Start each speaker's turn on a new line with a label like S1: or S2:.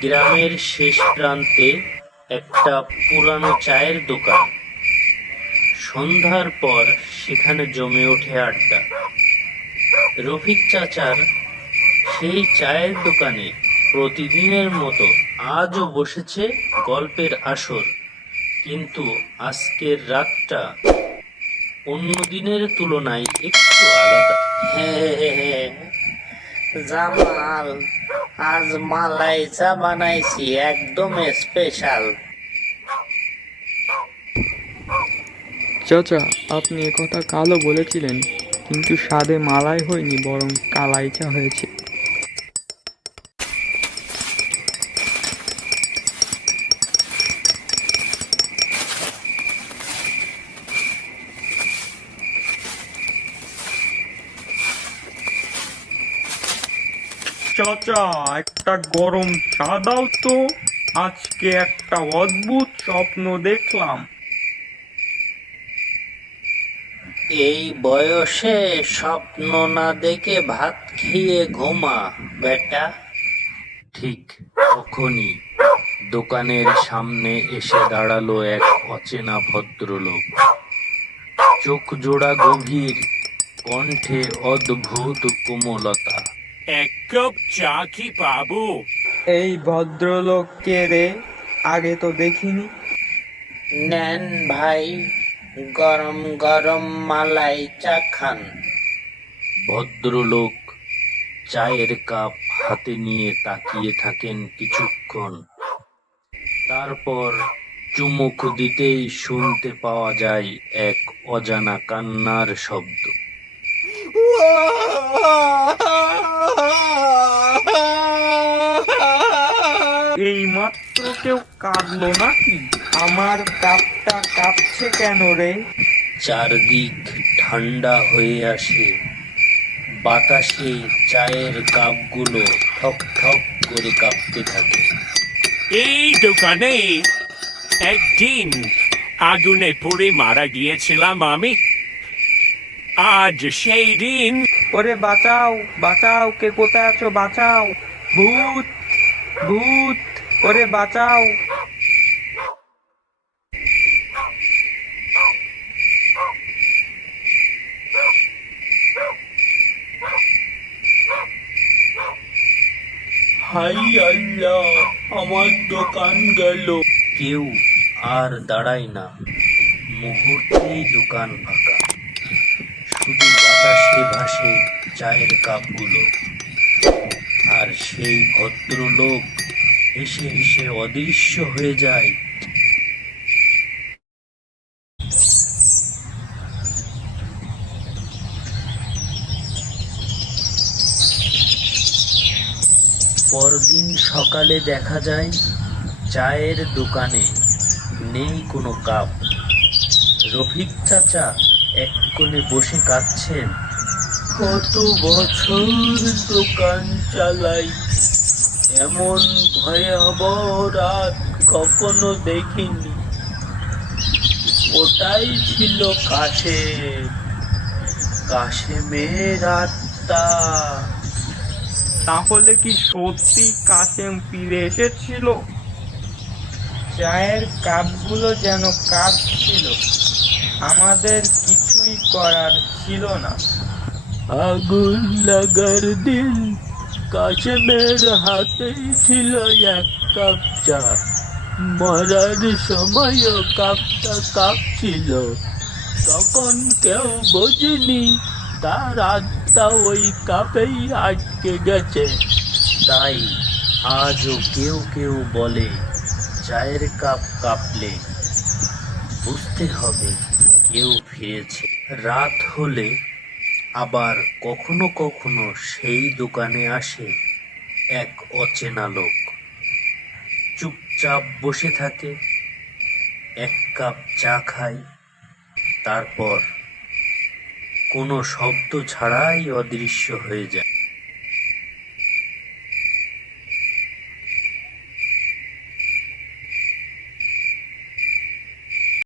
S1: গ্রামের শেষ প্রান্তে একটা পুরানো চায়ের দোকান। সন্ধ্যার পর সেখানে জমে ওঠে আড্ডা। রফিক চাচার সেই চায়ের দোকানে প্রতিদিনের মতো আজও বসেছে গল্পের আসর। কিন্তু আজকের রাতটা অন্য দিনের তুলনায় একটু আলাদা। হ্যাঁ জামাল। আজ মালাই চা বানাইছি, একদম স্পেশাল
S2: চাচা, আপনি কথা কালো বলেছিলেন, কিন্তু স্বাদে মালাই হয়নি, বরং কালাই চা হয়েছে। চাচা একটা গরম চা দাও তো। আজকে একটা অদ্ভুত স্বপ্ন দেখলাম।
S1: এই বয়সে স্বপ্ন না দেখে ভাত খেয়ে ঘুমা বেটা। ঠিক তখনই দোকানের সামনে এসে দাঁড়াল এক অচেনা ভদ্রলোক। চোখ জোড়া গভীর কণ্ঠে অদ্ভুত কোমলতা।
S3: এক কাপ চা কি পাবো
S2: এই ভদ্রলোক কে রে আগে তো দেখিনি।
S1: নেন ভাই গরম গরম মালাই চা খান। ভদ্রলোক চায়ের কাপ হাতে নিয়ে তাকিয়ে থাকেন কিছুক্ষণ। তারপর চুমুক দিতেই শুনতে পাওয়া যায় এক অজানা কান্নার শব্দ।
S2: এই মাত্র কেউ কাঁদলো নাকি? আমার কাপটা কাঁপছে কেন রে?
S1: চারদিক ঠান্ডা হয়ে আসে। বাতাসে চায়ের কাপগুলো ঠক ঠক করে কাঁপতে থাকে।
S3: এই দোকানে একদিন আগুনে পড়ে মারা গিয়েছিলাম আমি। আজ সেই দিন।
S2: ওরে বাঁচাও বাঁচাও কে কোথায় আছো? বাঁচাও। ভূত ভূত ওরে বাঁচাও।
S1: হাই আল্লাহ আমার দোকান গেল। কেউ আর দাঁড়ায় না। মুহূর্তেই দোকান ফাঁকা। বাতাসে ভাসে চায়ের কাপগুলো। আর সেই ভদ্রলোক হেসে হেসে অদৃশ্য হয়ে যায়। পরদিন সকালে দেখা যায়, চায়ের দোকানে নেই কোনো কাপ। রফিক চাচা এক কোণে বসে কাঁদছেন। কত বছর দোকান চালাই এমন ভয়াবহ রাত কখনো দেখিনি। ওটাই ছিল কাশে কাশেম। কাশেমের আত্মা।
S2: তাহলে কি সত্যি কাসেম ফিরে এসেছিল? চায়ের কাপগুলো যেন কাঁপছিল। আমাদের কিছুই করার ছিল না।
S1: আগুন লাগার দিন কাশেমের হাতেই ছিল এক কাপ চা। মরার সময়ও কাপটা কাঁপছিল তখন কেউ বোঝেনি তার আত্মা ওই কাপেই আটকে গেছে। তাই আজও কেউ কেউ বলে চায়ের কাপ কাঁপলে বুঝতে হবে কেউ ফিরেছে। রাত হলে আবার কখনো কখনো সেই দোকানে আসে এক অচেনা লোক। চুপচাপ বসে থাকে, এক কাপ চা খায়, তারপর কোনো শব্দ ছাড়াই অদৃশ্য হয়ে যায়।